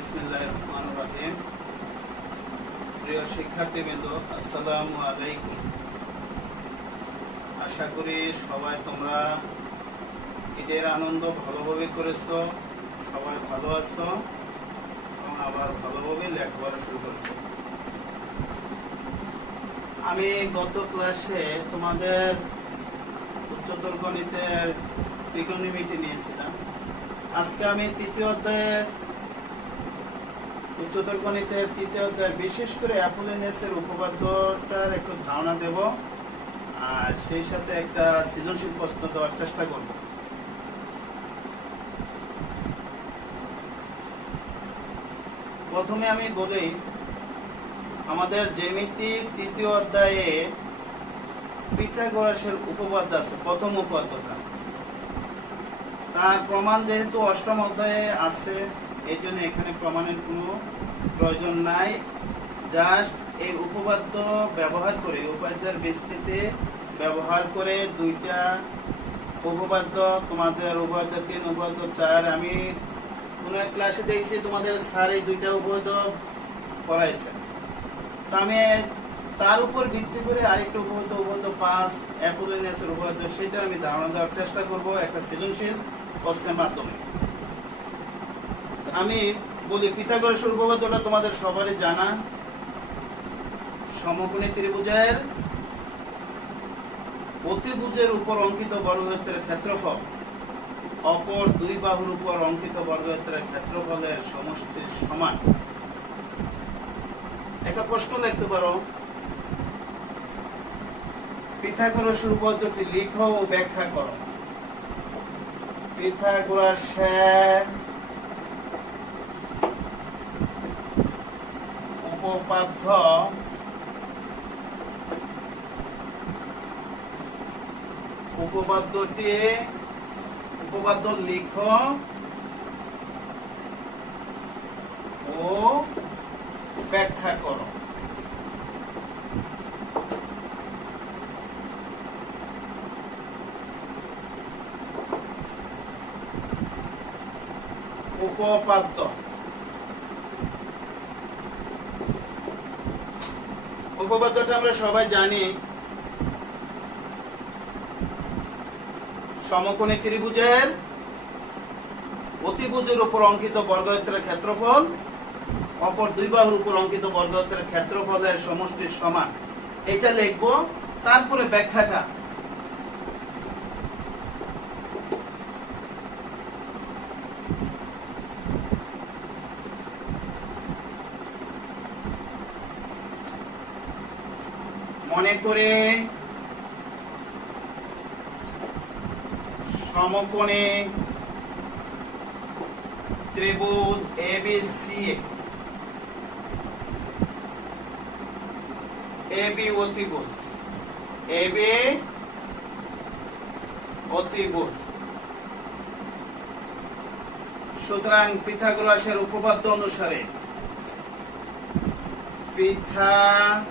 বিসমিল্লাহির রহমানির রহিম। প্রিয় শিক্ষার্থীবৃন্দ, আসসালামু আলাইকুম। আশা করি সবাই তোমরা ঈদের আনন্দ ভালোভাবে করেছো, সবাই ভালো আছো এবং আবার ভালোভাবে লেখাপড়া শুরু করেছো। আমি গত ক্লাসে তোমাদের উচ্চতর গণিতের ত্রিকোণমিতি নিয়েছিলাম। আজকে আমি উচ্চতর গণিতের তৃতীয় অধ্যায় বিশেষ করে অ্যাপোলিনিয়াসের উপপাদ্যটার একটু ধারণা দেব আর সেই সাথে একটা সৃজনশীল প্রশ্ন দেওয়ার চেষ্টা করব। প্রথমে আমি বলি, আমাদের জ্যামিতির তৃতীয় অধ্যায়ে পিথাগোরাসের উপপাদ্য আছে, প্রথম উপপাদ্যটা। তার প্রমাণ যেহেতু অষ্টম অধ্যায়ে আছে, এই জন্য এখানে প্রমাণের কোনো প্রয়োজন নাই। জাস্ট এই উপপাদ্য ব্যবহার করে, উপপাদ্যের ভিত্তিতে ব্যবহার করে দুইটা উপপাদ্য, তোমাদের উপপাদ্য 3, উপপাদ্য 4, আমি কোনো এক ক্লাসে দেখছি তোমাদের স্যার এই দুইটা উপপাদ্য পড়াইছে। তা আমি তার উপর ভিত্তি করে আরেকটা উপপাদ্য 5 অ্যাপোলিনিয়াসের উপপাদ্য, সেটা আমি ধারণা দেওয়ার চেষ্টা করব একটা সৃজনশীল প্রশ্নের মাধ্যমে। আমি বলি, পিথাগোরাসের উপপাদ্যটা তোমাদের সবারই জানা। সমকোণী ত্রিভুজের অতিভুজের উপর অঙ্কিত বর্গক্ষেত্রের ক্ষেত্রফল অপর দুই বাহুর উপর অঙ্কিত বর্গক্ষেত্রের ক্ষেত্রফলের সমষ্টির সমান। একটা প্রশ্ন লিখতে পারো, পিথাগোরাসের উপপাদ্যটি লিখো ও ব্যাখ্যা করো। পিথাগোরাসের উপপাদ্য লিখো ও ব্যাখ্যা করো। উপপাদ্যটা আমরা সবাই জানি, সমকোণী ত্রিভুজের অতিভুজের উপর অঙ্কিত বর্গক্ষেত্রের ক্ষেত্রফল অপর দুই বাহুর উপর অঙ্কিত বর্গক্ষেত্রের ক্ষেত্রফলের সমষ্টির সমান। এটা লিখবো, তারপরে ব্যাখ্যাটা। মনে করে সমকোণী ত্রিভুজ ABC, AB অতিভুজ, AB অতিভুজ। সুতরাং পিথাগোরাসের উপপাদ্য অনুসারে পিথাগোরাসের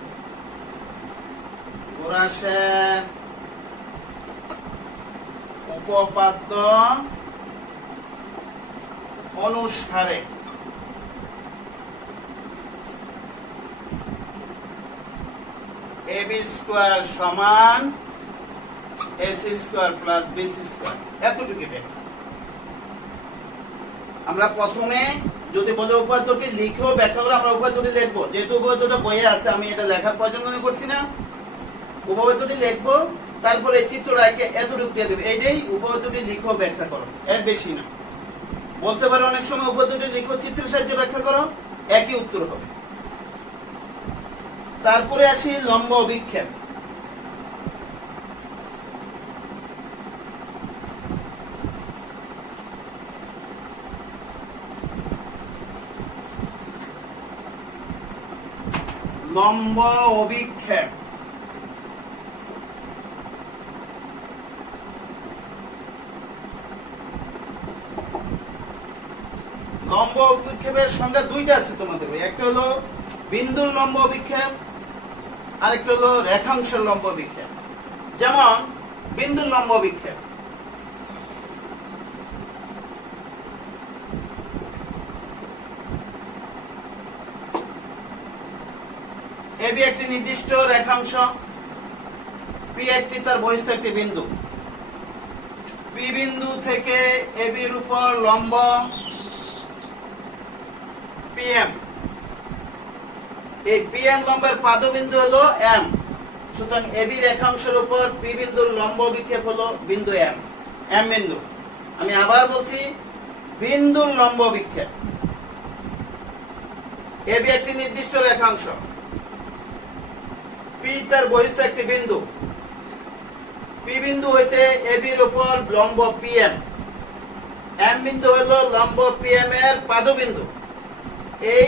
উপপাদ্য অনুসারে AB স্কয়ার সমান AC square plus BC square. এতটুকু ব্যাখ্যা। আমরা প্রথমে যদি বলে উপপাদ্যটি লিখো ব্যাখ্যা করে, আমরা উপপাদ্যটি লিখবো। যেহেতু উপপাদ্যটা বইয়ে আছে, আমি এটা লেখার প্রয়োজন মনে করছি না। উপপাদ্যটি লিখবো, তারপরে চিত্রটা এঁকে এতটুকু দিয়ে দেবে। এইটাই উপপাদ্যটি লিখো ব্যাখ্যা করো, এর বেশি না। বলতে পারো অনেক সময় উপপাদ্যটি লিখো চিত্রের সাহায্যে ব্যাখ্যা করো, একই উত্তর হবে। তারপরে আসি লম্ব অভিক্ষেপ। লম্ব অভিক্ষেপ লম্ব অভিক্ষেপের সংজ্ঞা দুইটা আছে তোমাদের। একটা হলো বিন্দুর লম্ব অভিক্ষেপ, আরেকটা হলো রেখাংশের লম্ব বিক্ষেপ। যেমন বিন্দুর লম্ব বিক্ষেপ, এবি একটি নির্দিষ্ট রেখাংশ, পি একটি তার বহিস্থ একটি বিন্দু। পি বিন্দু থেকে এবির উপর লম্ব পিএম, এই পিএম লম্বের পাদবিন্দু হলো এম। সুতরাং এবি রেখাংশের উপর পি বিন্দুর লম্ব বিক্ষেপ হলো বিন্দু এম, এম বিন্দু। আমি আবার বলছি, বিন্দুর লম্ব বিক্ষেপ। এবি একটি নির্দিষ্ট রেখাংশ, পি তার বহিস্থ একটি বিন্দু। পি বিন্দু হইতে এবির উপর লম্ব পিএম, এম বিন্দু হলো লম্ব পিএম এর পাদবিন্দু। এই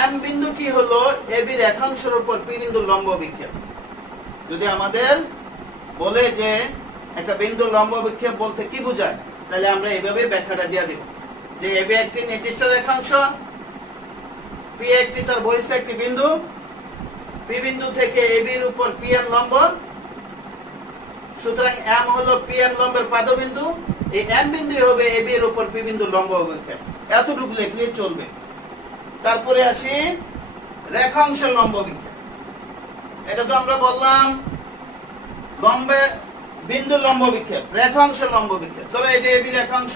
এম বিন্দুটি হলো এবি রেখাংশের উপর পি বিন্দুর লম্ব বিক্ষেপ। যদি আমাদের বলে যে একটা বিন্দুর লম্ব বিক্ষেপ বলতে কি বোঝায়, তাহলে আমরা এইভাবে ব্যাখ্যাটা দিয়ে দেব যে এবি একটি নির্দিষ্ট রেখাংশ, পি একটি তার বহিস্থ একটি বিন্দু, পি বিন্দু থেকে এবির উপর পিএম লম্ব। সুতরাং এম হলো পিএম লম্বের পাদবিন্দু, এই এম বিন্দু হবে এবি এর উপর পি বিন্দুর লম্ব বিক্ষেপ। এতটুকু লিখলেই চলবে। তারপরে আসি রেখাংশের লম্ব বিক্ষেপ। এটা তো আমরা বললাম লম্বে বিন্দুর লম্ব বিক্ষেপ, রেখাংশের লম্ব বিক্ষেপ। ধরো এটা এবি রেখাংশ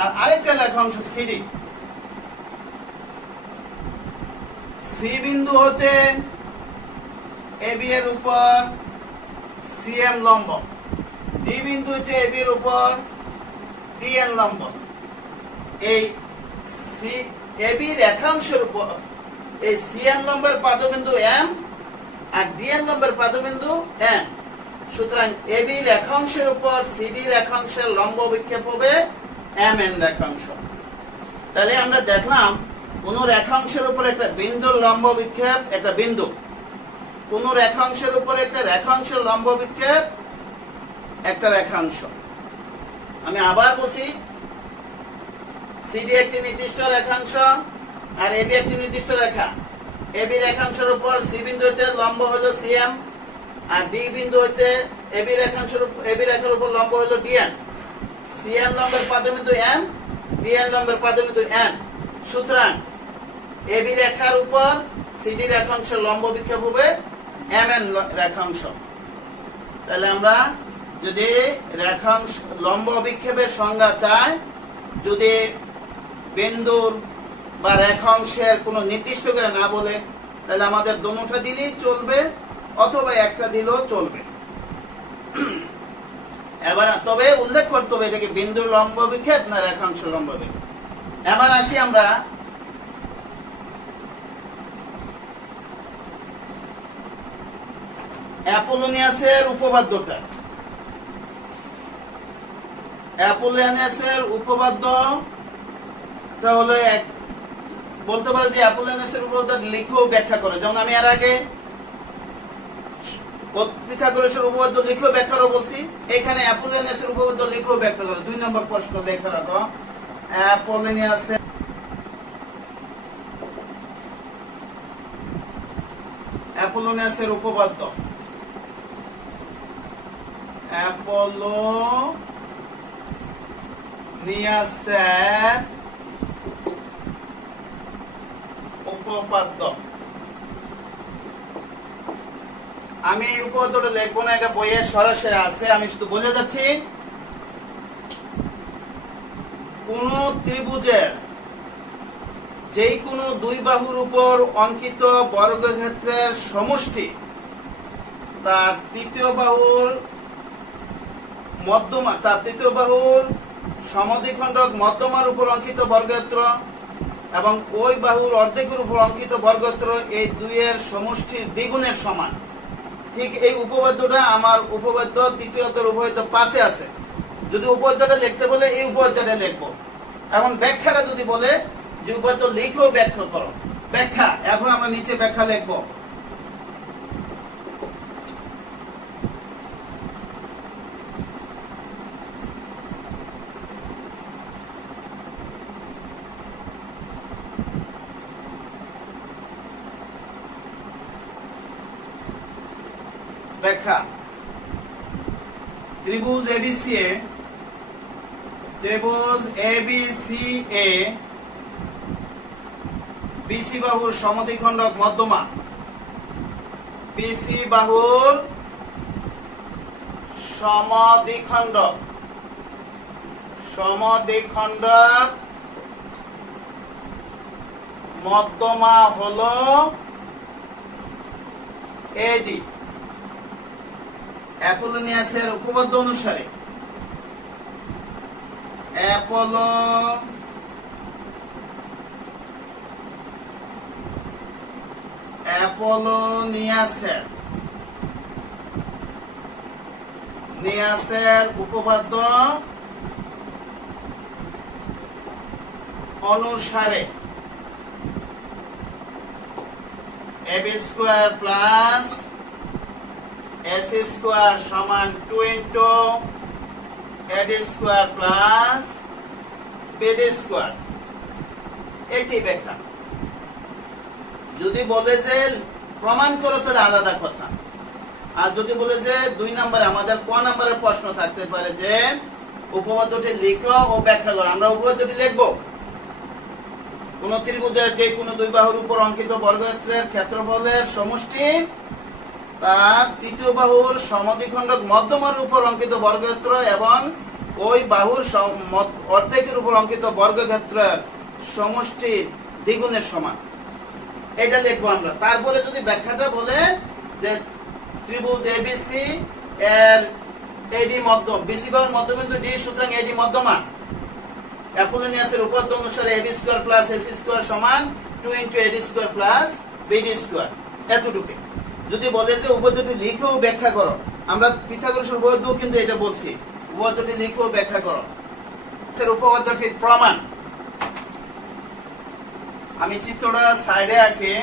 আর আরেকটা রেখাংশ সিডি। সি বিন্দু হতে এবি এর উপর সিএম লম্ব, ডি বিন্দু হতে এবি এর উপর ডিএন লম্ব। এই সি এবি রেখাংশের উপর এই সিএম লম্বের পাদবিন্দু এম আর ডিএন লম্বের পাদবিন্দু এন। সুতরাং এবি রেখাংশের উপর সিডি রেখাংশের লম্ব বিক্ষেপ হবে এম এন রেখাংশ। তাহলে আমরা দেখলাম কোন রেখাংশের উপর একটা বিন্দুর লম্ব বিক্ষেপ একটা বিন্দু, কোন রেখাংশের উপর একটা রেখাংশের লম্ব বিক্ষেপ একটা রেখাংশ। আমি আবার বলছি, সিডি একটি নির্দিষ্ট রেখাংশ আর এবি একটি নির্দিষ্ট রেখা। এবি রেখাংশের উপর সি বিন্দু হইতে লম্ব হলো সিএম আর ডি বিন্দু হইতে এবি রেখার উপর লম্ব হলো ডিএন। সিএম লম্বের পাদবিন্দু এম, ডিএন লম্বের পাদবিন্দু এন। সুতরাং এবি রেখার উপর সিডি রেখাংশের লম্ব বিক্ষেপ হবে এম এন রেখাংশ। তাহলে আমরা যদি রেখাংশ লম্ব বিক্ষেপের সংজ্ঞা চাই, যদি বিন্দুর বা রেখাংশের কোনো নির্দিষ্ট করে না বলে, তাহলে আমাদের দুটোটা দিলেই চলবে অথবা একটা দিলেও চলবে। এবার তবে উল্লেখ করতে হবে এটা কি বিন্দুর লম্ব বিক্ষেপ না রেখাংশ লম্ব বিক্ষেপ। এবার আসি আমরা অ্যাপোলোনিয়াসের উপপাদ্যটা। অ্যাপোলোনিয়াসের উপপাদ্যটা হলো এক, বলতে পারে যে অ্যাপোলোনিয়াসের উপপাদ্য লিখেও ব্যাখ্যা করে। যেমন আমি এর আগে পিথাগোরাসের উপপাদ্য লিখেও ব্যাখ্যারও বলছি, এখানে অ্যাপোলোনিয়াসের উপপাদ্য লিখেও ব্যাখ্যা করে। 2 নম্বর প্রশ্ন লেখা রাখো, অ্যাপোলোনিয়াসের উপপাদ্য। অ্যাপোলোনিয়াসের উপপাদ্য। আমি এই উপপাদ্যটা লিখবো না, এটা বইয়ে সরাসরি আছে, আমি শুধু বলে যাচ্ছি। কোন ত্রিভুজের যে কোনো দুই বাহুর উপর অঙ্কিত বর্গক্ষেত্রের সমষ্টি তার তৃতীয় বাহুর সমদ্বিখণ্ডক মধ্যমার উপর অঙ্কিত বর্গক্ষেত্র এবং ওই বাহুর অর্ধেকের উপর অঙ্কিত বর্গক্ষেত্র এই দুইয়ের সমষ্টির দ্বিগুণের সমান। ঠিক এই উপপাদ্যটা আমার উপপাদ্য তৃতীয়তর উপপাদ্য 5-এ আছে। যদি উপপাদ্যটা লিখতে বলে এই উপপাদ্যটা লিখবো। এখন ব্যাখ্যাটা যদি বলে যে উপপাদ্য লিখেও ব্যাখ্যা করো, ব্যাখ্যা এখন আমরা নিচে ব্যাখ্যা লিখবো। ব্যাখ্যা, ত্রিভুজ এবিসি এ বিসি বাহুর সমদ্বিখণ্ডক মধ্যমা বিসি বাহুর সমদ্বিখণ্ডক মধ্যমা হলো এডি। অ্যাপোলোনিয়াসের উপপাদ্য অনুসারে অ্যাপোলোনিয়াসের উপপাদ্য অনুসারে ab square plus ac square সমান 2 into ad square plus bd square. এটি ব্যাখ্যা। যদি বলে যে প্রমাণ করো তাহলে আলাদা কথা, আর যদি বলে যে 2 নম্বরে আমাদের ক নম্বরের প্রশ্ন থাকতে পারে যে উপপাদ্যটি লিখো ও ব্যাখ্যা করো, আমরা উপপাদ্যটি লিখবো। কোন ত্রিভুজের যে কোনো দুই বাহুর উপর অঙ্কিত বর্গক্ষেত্রের ক্ষেত্রফলের সমষ্টি তার তৃতীয় বাহুর সমদ্বিখণ্ডক মধ্যমার উপর অঙ্কিত বর্গক্ষেত্র এবং ওই বাহুর অর্ধেকের উপর অঙ্কিত বর্গক্ষেত্রের সমষ্টি দ্বিগুণের সমান। এটা লিখবো আমরা। তারপরে যদি ব্যাখ্যাটা বলে যে ত্রিভুজ এবিসি এর এডি মধ্য, বিসি বাহুর মধ্যবিন্দু ডি, সুতরাং এডি মধ্যমা। অ্যাপোলোনিয়াসের উপপাদ্য অনুসারে ab square plus ac square সমান 2 into ad square plus bd square. এতটুকু। যদি বলে যে উপপাদ্যটি লিখো ও ব্যাখ্যা করো, আমরা পিথাগোরাসের উপপাদ্য কিন্তু এটা বলছি, উপপাদ্যটি লিখো ও ব্যাখ্যা করো। এর উপপাদ্যটির প্রমাণ আমি চিত্রটা সাইডে আঁকি।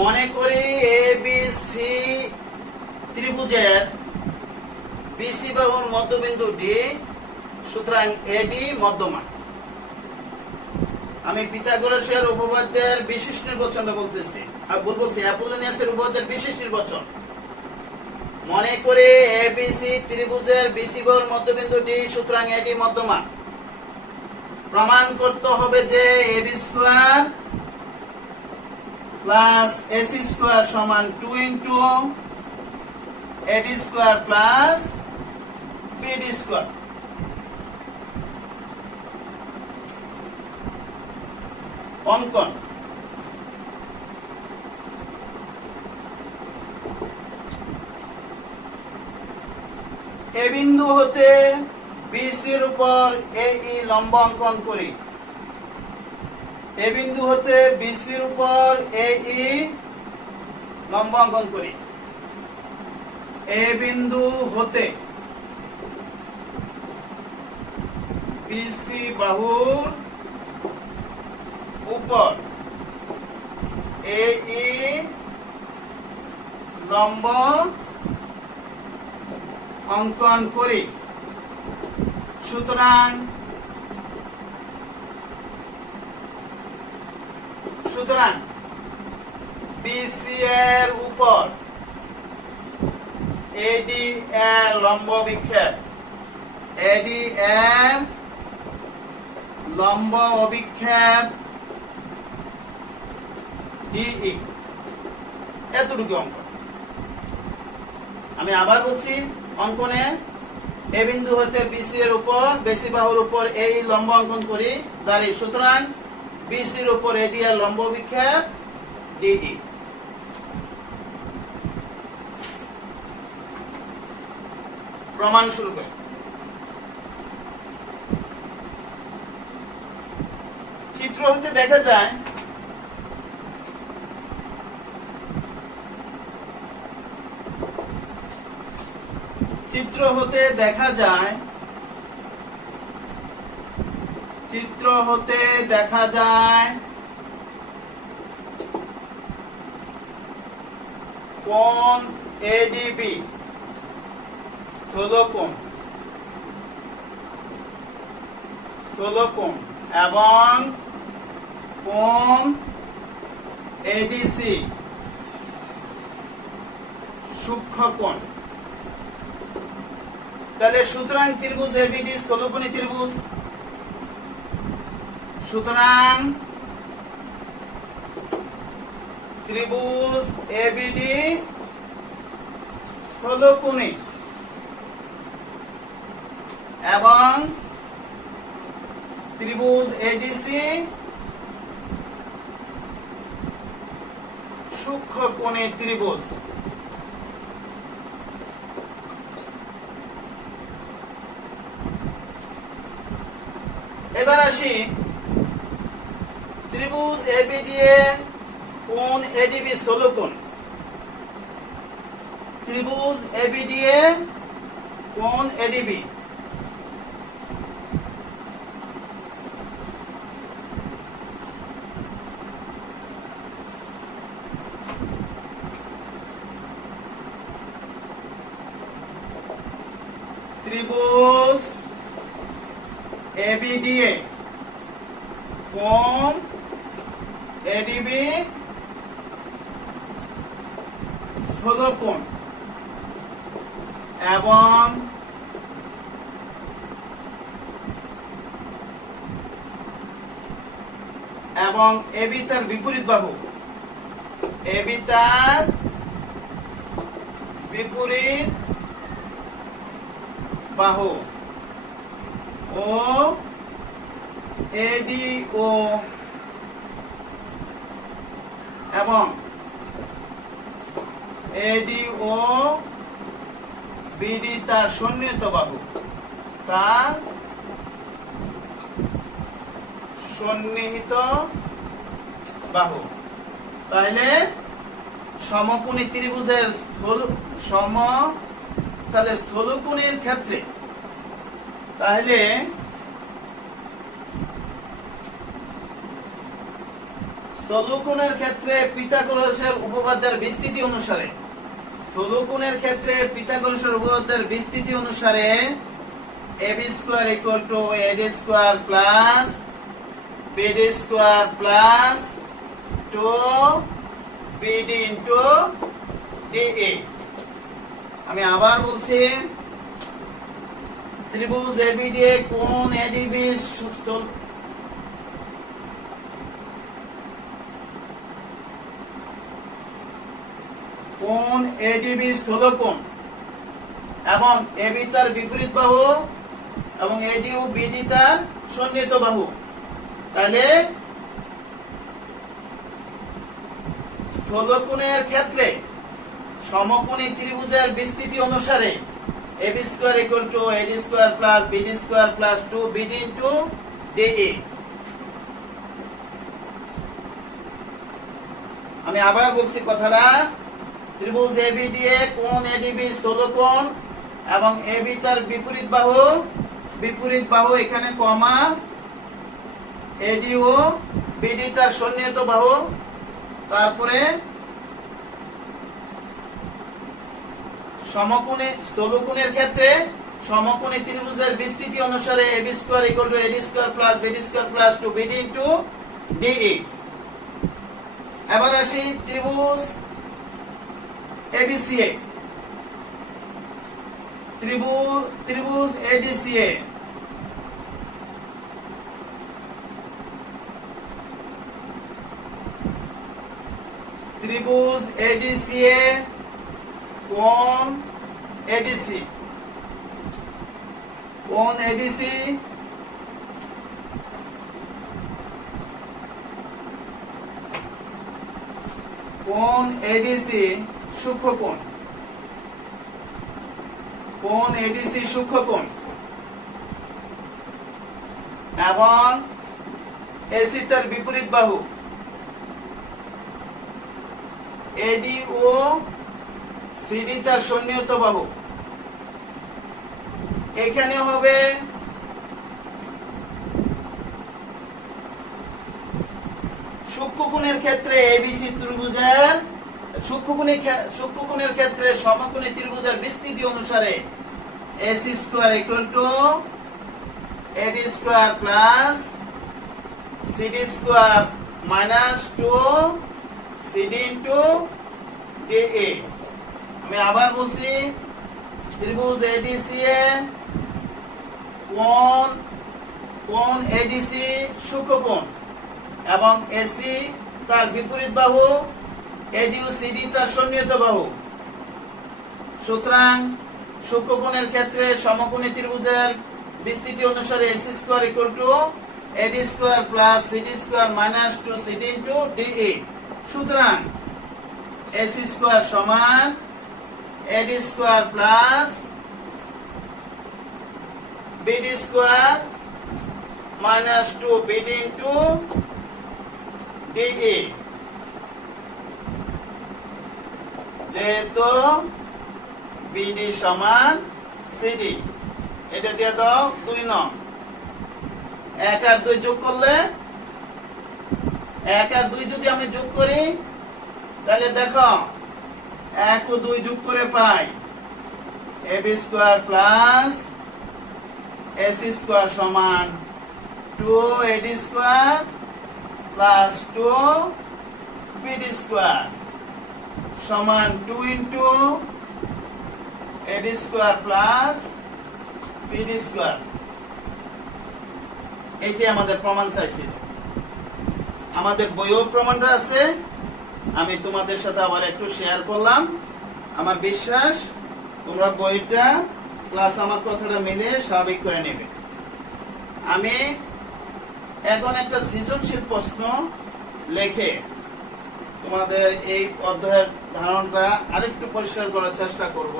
মনে করি এবিসি ত্রিভুজের বিসি বাহুর মধ্যবিন্দু ডি, সুতরাং এডি মধ্যমা। আমি পিথাগোরাসের উপপাদ্যের বিশেষ নির্বাচনটা বলতেছি, আর বলছি অ্যাপোলোনিয়াসের উপপাদ্যের বিশেষ নির্বাচন। মনে করে এবিসি ত্রিভুজের বিসি বাহুর মধ্যবিন্দু ডি, সুতরাং এডি মধ্যমা। প্রমাণ করতে হবে যে AB square plus AC square সমান 2 into ad square plus bd square. অঙ্কন। এ বিন্দু হতে বিসির উপর এই লম্ব অঙ্কন করি। এ বিন্দু হতে বিসির উপর এই লম্ব অঙ্কন করি। এ বিন্দু হতে বিসি বাহুর উপর এই লম্ব অঙ্কন করি। সুতরাং বিসি এর উপর এডি এর লম্ব বিক্ষেপ, এডি এর লম্ব অভিক্ষেপ ডিই। এতটুকু অঙ্ক। আমি আবার বলছি, অঙ্কনে এ বিন্দু হতে বিসি এর উপর বিসি বাহুর উপর এই লম্ব অঙ্কন করি দাঁড়িয়ে। সুতরাং বিসির উপর এডি এর লম্ব বিক্ষেপ ডিই। প্রমাণ শুরু করি। চিত্র হতে দেখা যায় চিত্র হতে দেখা যায় কোণ এডিবি স্থূলকোণ স্থূলকোণ এবং কোণ এডিসি সূক্ষ্মকোণ। তাহলে সুতরাং ত্রিভুজ এবিডি স্থূলকোণী ত্রিভুজ। সুতরাং ত্রিভুজ এবিডি স্থূলকোণী এবং ত্রিভুজ এডিসি সূক্ষ্মকোণী ত্রিভুজ। এবার আসি ত্রিভুজ এবিডি এ কোণ এডিবি স্থূলকোণ। ত্রিভুজ এবিডি এ কোণ এডিবি ত্রিভুজ এবিডি এ কোণ এডিবি স্থূলকোণ এবং এবি তার বিপরীত বাহু। এবি তার বিপরীত বাহু ও এডি ও এবং এডি ও বিডি তার সন্নিহিত বাহু। তার সন্নিহিত বাহু। তাহলে সমকোণী ত্রিভুজের তাহলে স্থূলকোণের ক্ষেত্রে তাহলে স্থূলকোণের ক্ষেত্রে পিথাগোরাসের উপপাদ্যের বিস্তৃতি অনুসারে স্থূলকোণের ক্ষেত্রে পিথাগোরাসের উপপাদ্যের বিস্তৃতি অনুসারে AB square equal to AD square plus BD square plus 2 BD into DA. আমি আবার বলছি ত্রিভুজ এবিডি কোণ এডিবি কোণ এডিবি স্থূলকোণ এবং এবি তার বিপরীত বাহু এবং এডি ও বিডি তার সন্নিহিত বাহু। তাহলে স্থূলকোণের ক্ষেত্রে সমকোণী ত্রিভুজের বিস্তৃতি অনুসারে AB square equal to AD square plus BD square plus 2 BD into DA. আমি আবার বলছি কথাটা, ত্রিভুজ এবিডি এ কোণ এডিবি স্থূলকোণ এবং এবি তার বিপরীত বাহু এখানে কমা এডি ও বিডি তার সন্নিহিত বাহু। তারপরে সমকোণী স্থূলকোণের ক্ষেত্রে সমকোণী ত্রিভুজের বিস্তৃতি অনুসারে AB square equal to AD square plus BD square plus 2 BD into DA. এবার আসি ত্রিভুজ এবিসি এ ত্রিভুজ এডিসি এ ত্রিভুজ এডিসি এ কোণ এডিসি কোণ এডিসি সূক্ষ্মকোণ। কোণ এডিসি সূক্ষ্মকোণ এবং এসি তার বিপরীত বাহু এডি ও সিডি তার সন্নিহিত বাহু। এখানে হবে সূক্ষ্মকোণের ক্ষেত্রে এবিসি ত্রিভুজের সূক্ষ্মকোণের ক্ষেত্রে সমকোণী ত্রিভুজের বিস্তৃতি অনুসারে AC square equal two AD square plus CD square minus 2 CD into DA। আমি আবার বলছি, ত্রিভুজ ADCA কোণ ADC সূক্ষ্মকোণ এবং AC তার বিপরীত বাহু, ADU CD তার সন্নিহিত বাহু। সুতরাং সূক্ষ্মকোণের ক্ষেত্রে সমকোণী ত্রিভুজের বিস্তৃতি অনুসারে AC square equal two AD square plus CD square minus 2 CD into DA। সুতরাং AC স্কয়ার সমান AD square plus BD square minus 2 BD into DA। যেহেতু BD সমান CD, এটা দিয়ে দাও 2 নং। 1 আর 2 যোগ করলে, 1 আর 2 যদি আমি যোগ করি তাহলে দেখো 1 ও 2 যোগ করে পাই AB square plus AC square সমান 2AD square plus 2 BD square সমান 2 into AD square plus BD square. এইটাই আমাদের প্রমাণ চাইছিল। আমাদের বইও প্রমাণটা আছে, আমি তোমাদের সাথে আবার একটু শেয়ার করলাম। আমার বিশ্বাস তোমরা বইটা প্লাস আমার কথাটা মিলে স্বাভাবিক করে নেবে। আমি এখন একটা সৃজনশীল প্রশ্ন লিখে তোমাদের এই অধ্যায়ের ধারণাটা আরেকটু পরিষ্কার করার চেষ্টা করব।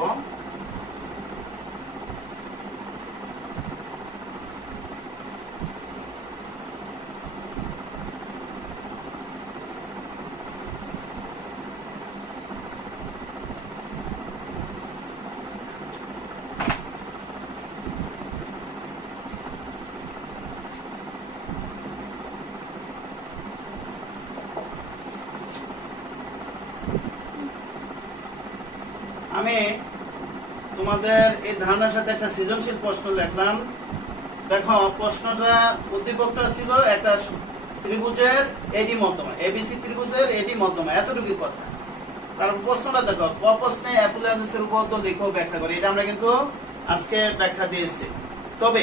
আমি তোমাদের এই ধারণার সাথে একটা সৃজনশীল প্রশ্ন লিখলাম। দেখো প্রশ্নটা উদ্দীপকটা ছিল একটা ত্রিভুজের এডি মধ্যমা, এবিসি ত্রিভুজের এডি মধ্যমা, এতটুকু কথা। তারপর প্রশ্নটা দেখো, ক প্রশ্নে অ্যাপ্লায়েন্সের উপপাদ্য লিখো ব্যাখ্যা করে। এটা আমরা কিন্তু আজকে ব্যাখ্যা দিয়েছি। তবে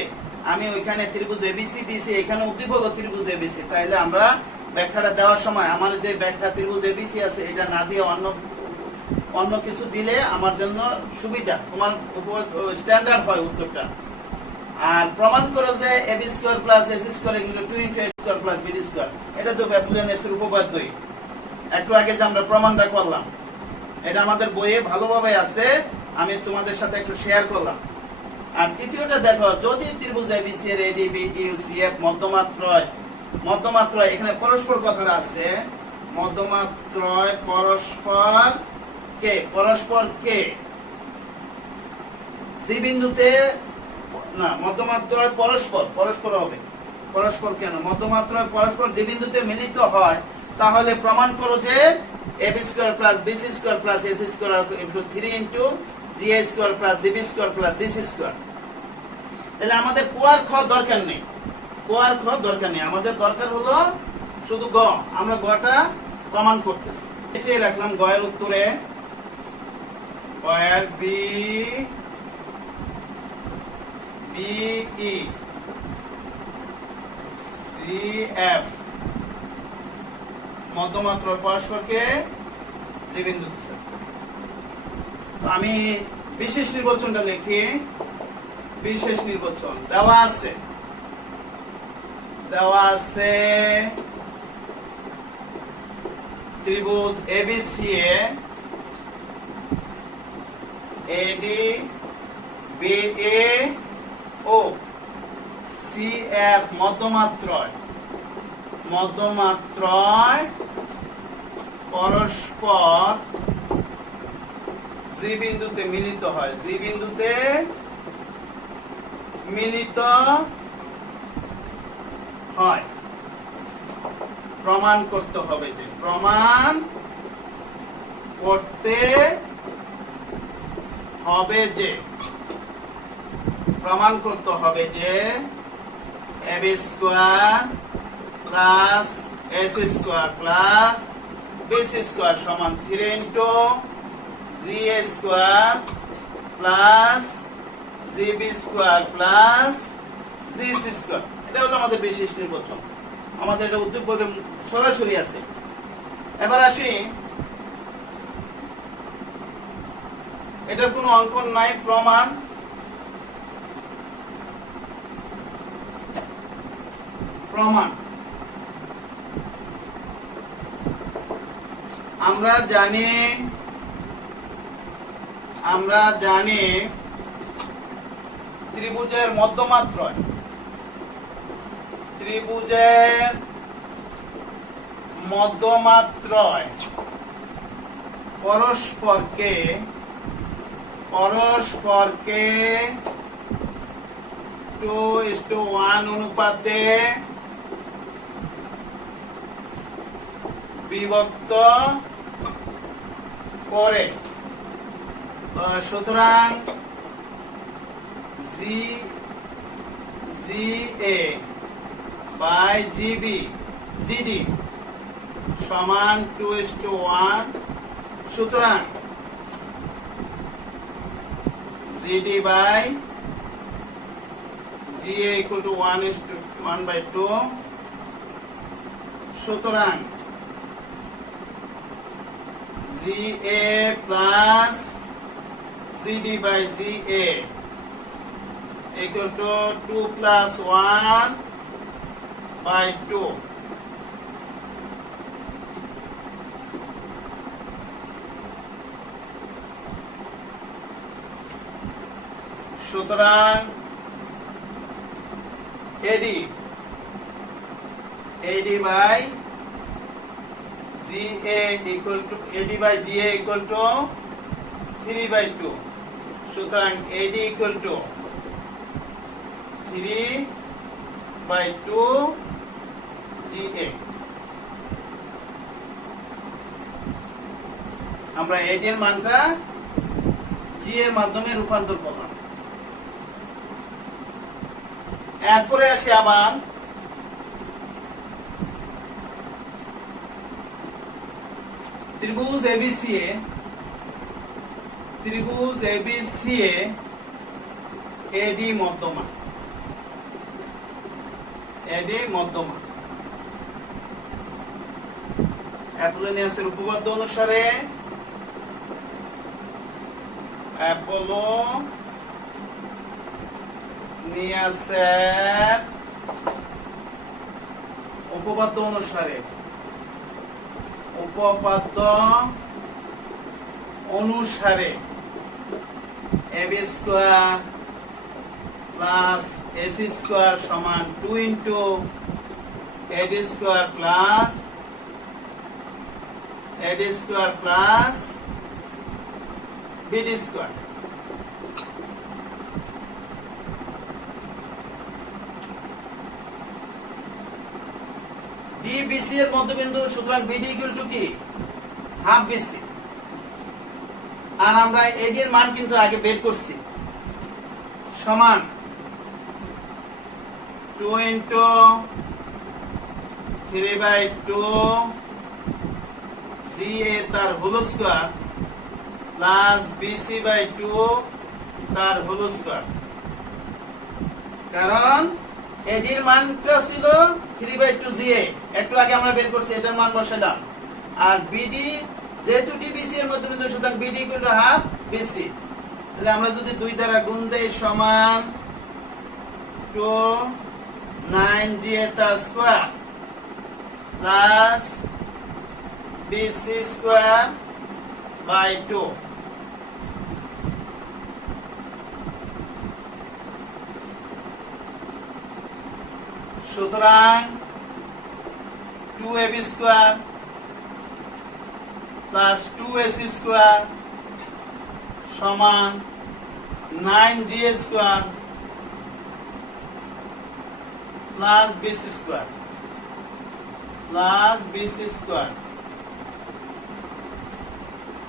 আমি ওইখানে ত্রিভুজ এবিসি দিয়েছি, এখানে উদ্দীপক ত্রিভুজ এবিসি। তাইলে আমরা ব্যাখ্যাটা দেওয়ার সময় আমার যে ব্যাখ্যা ত্রিভুজ এবিসি আছে এটা না দিয়ে অন্য কিছু দিলে আমার জন্য সুবিধা, তোমার স্ট্যান্ডার্ড হয় উত্তরটা। আর প্রমাণ করো যে AB square plus AC square equal to 2 into A square plus BD square. এটা তো অ্যাপ্লায়েন্সের উপপাদ্যই। একটু আগে যে আমরা প্রমাণটা করলাম এটা আমাদের বইয়ে ভালোভাবে আছে, আমি তোমাদের সাথে একটু শেয়ার করলাম। আর তৃতীয়টা দেখো, যদি ত্রিভুজ এবিসি এর এডি বিডি সিএফ মধ্যমাত্রয় এখানে পরস্পর কথাটা আছে, মধ্যমাত্রয় পরস্পর কে সি বিন্দুতে, না মধ্যমাত্রয় পরস্পর হবে, পরস্পর কেন মধ্যমাত্রয় পরস্পর যে বিন্দুতে মিলিত হয়, তাহলে প্রমাণ করো যে AB square plus BC square plus AC square into 3 into GA square plus GB square plus DC square. তাহলে আমাদের কোয়ার খ দরকার নেই, আমাদের দরকার হলো শুধু গ। আমরা গটা প্রমাণ করতেছি, এটাই রাখলাম গয়ের উত্তরে। গয়ের বি বিই সি এফ মধ্যমাত্র পরস্পরকে যে বিন্দুতে স্যার। আমি বিশেষ নির্বাচনটা লিখি। বিশেষ নির্বাচন দেওয়া আছে ত্রিভুজ এবিসি এ এডি বিএ ও সিএফ মধ্যমাত্রয় পরস্পর যে বিন্দুতে মিলিত হয়, প্রমাণ করতে হবে যে ab square plus ac square plus bc square সমান 3 into ga square plus gb square plus gc square. এটা হলো আমাদের বিশেষ নির্বাচন, আমাদের এটা উদ্দীপকে সরাসরি আছে। এবার আসি, এটার কোনো অঙ্কন নাই, প্রমাণ। প্রমাণ আমরা জানি ত্রিভুজের মধ্যমাত্রায় পরস্পরকে 2:1 অনুপাতে বিভক্ত করে। সুতরাং GA বাই GD সমান 2:1। সুতরাং GD by GA equal to 1:2। সুতরাং GA plus CD by GA equal to 2 plus 1/2। সুতরাং AD by GA equal to AD by GA equal to 3/2। সুতরাং AD equal to 3/2 GA। আমরা AD এর মানটা G এর মাধ্যমে রূপান্তর করলাম। এরপরে আসি আবার ত্রিভুজ ABCA AD মধ্যমা। অ্যাপোলোনিয়াসের উপপাদ্য অনুসারে উপপাদ্য অনুসারে AB square plus AC square সমান 2 into AD square plus BD square. DBC এর মধ্যবিন্দু, সুতরাং BD ইকুয়াল টু কি, হাফ BC। আর আমরা AD এর মান কিন্তু আগে বের করছি, সমান 2 ইনটু 3/2 GA তার হোল স্কয়ার প্লাস BC/2 তার হোল স্কয়ার। কারণ AD এর মানটা ছিল 3/2 GA, একটু আগে আমরা বের করছি, এটার মান বসালাম। আর BD যেহেতু DBC এর মধ্যবিন্দু, সুতরাং BD equal to half BC। তাহলে আমরা যদি 2 দ্বারা গুণ দেই সমান 9 GA তার square plus BC square by 2। সুতরাং 2AB square plus 2AC square সমান 9GA square plus BC square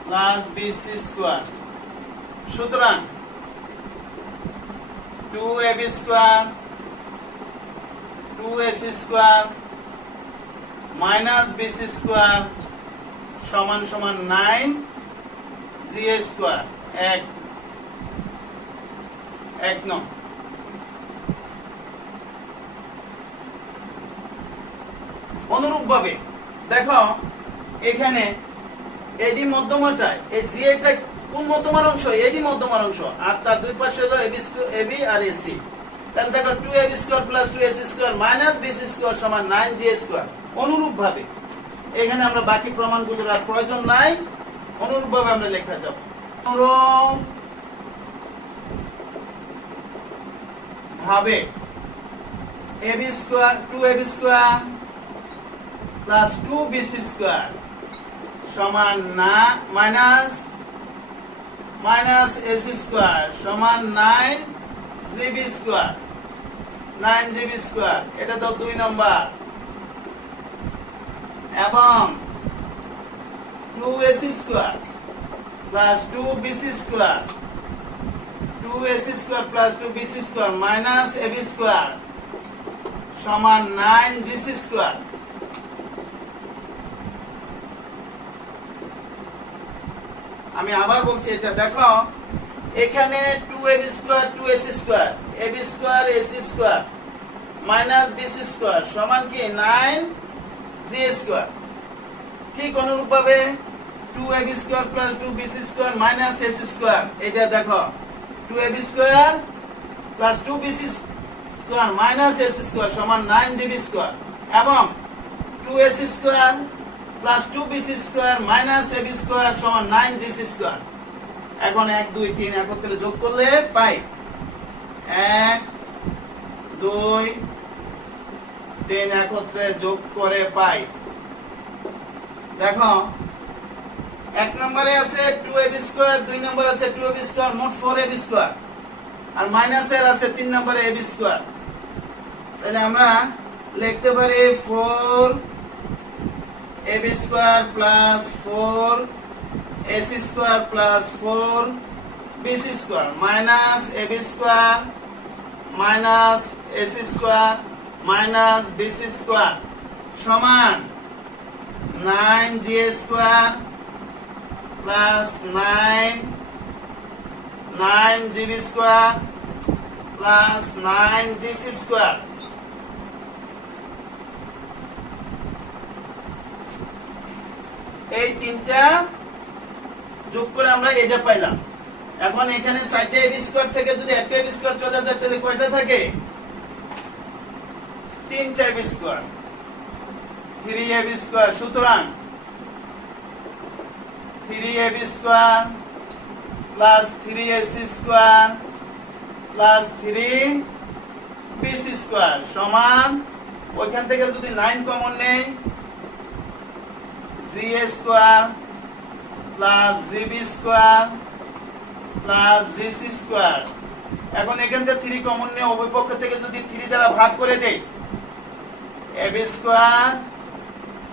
plus BC square. সুতরাং 2AB square 2ac square minus bc square সমান সমান 9ga স্কয়ার। এক নং। অনুরূপভাবে দেখো এখানে এডি মধ্যমাটায় এই জি এটা কোন মধ্যমার অংশ? এডি মধ্যমার অংশ, আর তার দুই পাশে হলো এবি আর এসি। তাহলে দেখো 2ab square plus 2ac square minus bc square সমান 9ga স্কয়ার। অনুরূপভাবে এখানে আমরা বাকি প্রমাণগুলোর আর প্রয়োজন নাই, অনুরূপভাবে আমরা লেখা যাব। অনুরূপ ভাবে ab square 2ab square plus 2bc square সমান না মাইনাস ac স্কয়ার সমান 9gb স্কয়ার। 9gb স্কয়ার এটা তো 2 নম্বর। এবং 2ac square plus 2bc square 2ac square plus 2bc square minus ab square সমান 9gc স্কয়ার। আমি আবার বলছি, এটা দেখো এখানে 2ab square 2ac square ab square ac square minus bc square সমান কি 9ga স্কয়ার। ঠিক অনুরূপভাবে 2ab square plus 2bc square minus ac square, এটা দেখো 2ab square plus 2bc square minus ac square সমান 9gb স্কয়ার। এবং 2ac square plus 2bc square minus ab square সমান 9gc square. এখন 1 2 3 একত্রে যোগ করলে পাই 1 2 3 একত্রে যোগ করে পাই। দেখো 1 নম্বরে আছে 2ab স্কয়ার, 2 নম্বরে আছে 2ab স্কয়ার, মোট 4ab স্কয়ার, আর মাইনাস এর আছে 3 নম্বরে ab স্কয়ার। তাহলে আমরা লিখতে পারি 4ab square plus 4ac square plus 4bc square minus ab square minus ac square minus bc square সমান 9ga square plus 9gb square plus 9gc square. এই তিনটা যোগ করে আমরা এটা পাইলাম। এখন এখানে সাইডে ab স্কয়ার থেকে যদি একটা ab স্কয়ার চলে যায় তাহলে কয়টা থাকে? 3টা ab স্কয়ার, 3ab স্কয়ার। সুতরাং 3ab square plus 3ac square plus 3bc square সমান, ওইখান থেকে যদি 9 কমন নেই, ga square plus gb square plus gc square. এখন এখান থেকে 3 কমন নিয়ে উভয় পক্ষ থেকে যদি 3 দ্বারা ভাগ করে দেই, ab square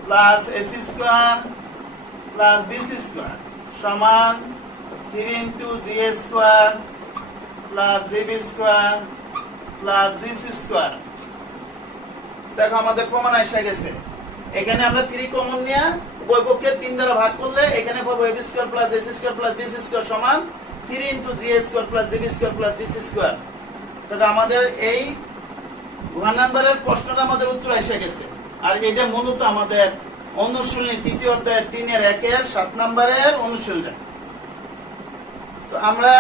plus ac square plus bc square সমান 3 into ga square plus gb square plus gc square. দেখো আমাদের প্রমাণ এসে গেছে। এখানে আমরা 3 কমন নিয়ে উভয় পক্ষে 3 দ্বারা ভাগ করলে এখানে পাবো ab square plus ac square plus bc square সমান 3 into ga square plus gb square plus gc square. তাহলে আমাদের এই 1 নম্বরের প্রশ্নটা আমাদের উত্তর এসে গেছে। আর এটা মূলত আমাদের অনুশীলনী 3য় অধ্যায় 3 এর 1 এর 7 নম্বরের অনুশীলনী। তো আমরা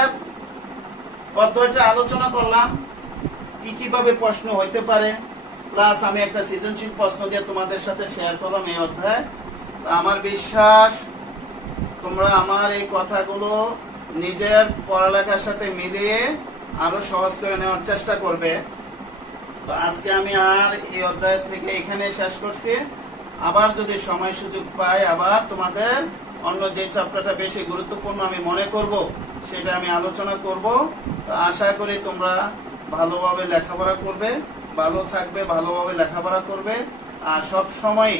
অধ্যায়টা আলোচনা করলাম কিভাবে প্রশ্ন হইতে পারে, প্লাস আমি একটা সৃজনশীল প্রশ্ন দিয়ে তোমাদের সাথে শেয়ার করলাম এই অধ্যায়। আমার বিশ্বাস তোমরা আমার এই কথাগুলো নিজের পড়ালেখার সাথে মিলিয়ে আরো সহজ করে নেওয়ার চেষ্টা করবে। তো আজকে আমি আর এই অধ্যায় থেকে এখানে শেষ করছি। আবার যদি সময় সুযোগ পাই আবার তোমাদের অন্য যে চ্যাপ্টারটা বেশি গুরুত্বপূর্ণ আমি মনে করব সেটা আমি আলোচনা করব। তো আশা করি তোমরা ভালোভাবে লেখাপড়া করবে, ভালো থাকবে, ভালোভাবে লেখাপড়া করবে। আর সব সময়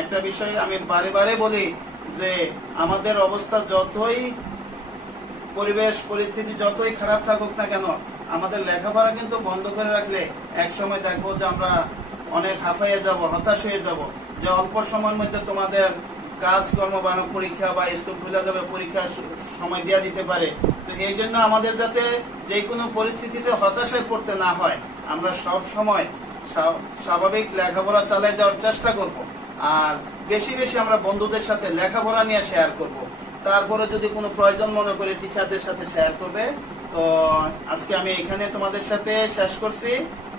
একটা বিষয় আমি বারে বারে বলি যে আমাদের অবস্থা যতই পরিবেশ পরিস্থিতি যতই খারাপ থাকুক না কেন, আমাদের লেখাপড়া কিন্তু বন্ধ করে রাখলে এক সময় দেখবো যে আমরা অনেক হাঁফাইয়ে যাব, হতাশ হয়ে যাব যে অল্প সময়ের মধ্যে তোমাদের কাজকর্ম বা পরীক্ষা বা স্কুল খুলে যাবে, পরীক্ষার সময় দেওয়া দিতে পারে। তো এই জন্য আমাদের যাতে যে কোনো পরিস্থিতিতে হতাশায় পড়তে না হয়, আমরা সব সময় স্বাভাবিক লেখাপড়া চালিয়ে যাওয়ার চেষ্টা করব। আর বেশি বেশি আমরা বন্ধুদের সাথে লেখাপড়া নিয়ে শেয়ার করব। তারপরে যদি কোনো প্রয়োজন মনে করে টিচারদের সাথে শেয়ার করবে। তো আজকে আমি এখানে তোমাদের সাথে শেষ করছি।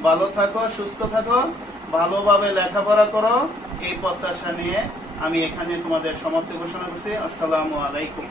ভালো থাকো, সুস্থ থাকো, ভালোভাবে লেখাপড়া করো, এই প্রত্যাশা নিয়ে আমি এখানে তোমাদের সমাপ্তি ঘোষণা করছি। আসসালামু আলাইকুম।